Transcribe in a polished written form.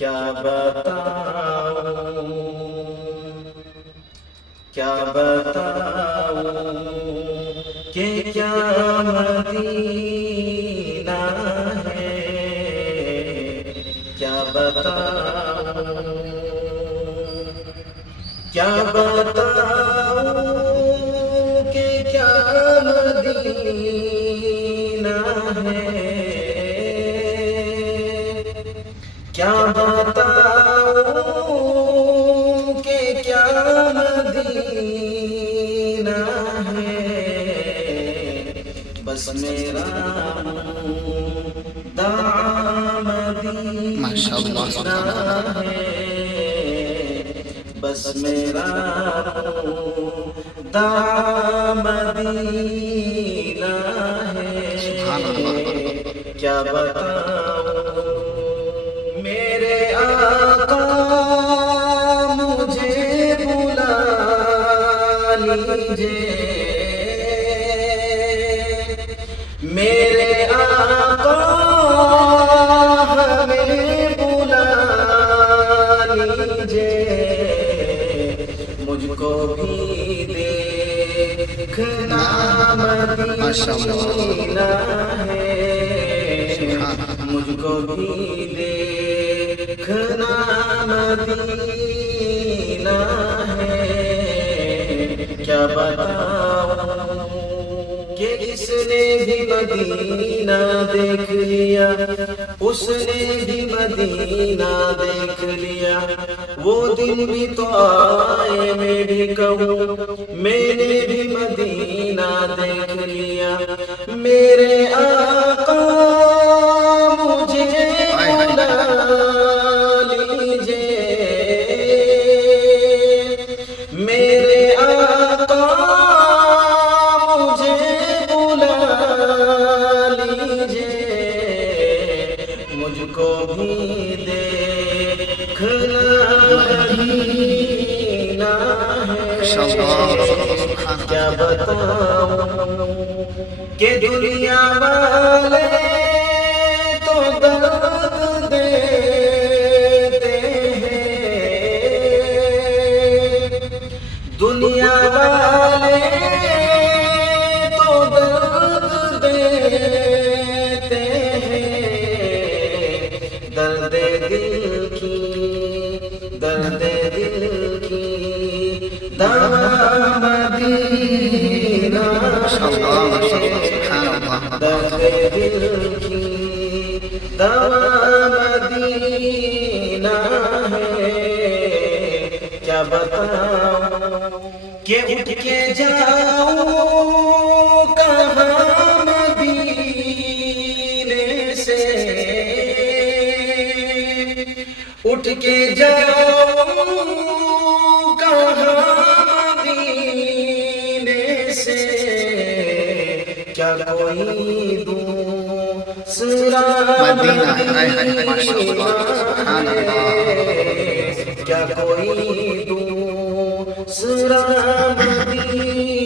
کیا بتاؤں کہ کیا مدینہ ہے، کیا بتاؤں کہ کیا مدینہ ہے، کیا بتاؤں کہ کیا مدینہ ہے، بس میرا مدینہ ہے، بس میرا مدینہ ہے، کیا بتاؤں میرے آقا مجھے بلا لیجئے، میرے آقا ہمیں بلا لیجئے، مجھ کو بھی دیکھنا مدینہ ہے، مجھ کو بھی دیکھنا مدینہ ہے، کیا بتاؤں کہ اس نے بھی مدینہ دیکھ لیا، اس نے بھی مدینہ دیکھ لیا، وہ دن بھی تو آئے میں بھی کہوں میں نے بھی مدینہ دیکھ لیا، میرے آقا مجھے بلا لیجئے، میرے آقا مجھے بلا لیجئے، مجھ کو بھی دیکھنا مدینہ ہے، کیا بتاؤں کہ دنیا والے تو درد دیتے ہیں، دنیا والے تو درد دیتے ہیں، درد دل کی دوا مدینہ ہے، درد دل کی دوا مدینہ ہے، کیا بتاؤں کہ اٹھ کے جاؤں کہاں مدینے سے، اٹھ کے جاؤں کہاں مدینے سے، کیا کوئی دوسرا مدینہ ہے، کیا کوئی دوسرا مدینہ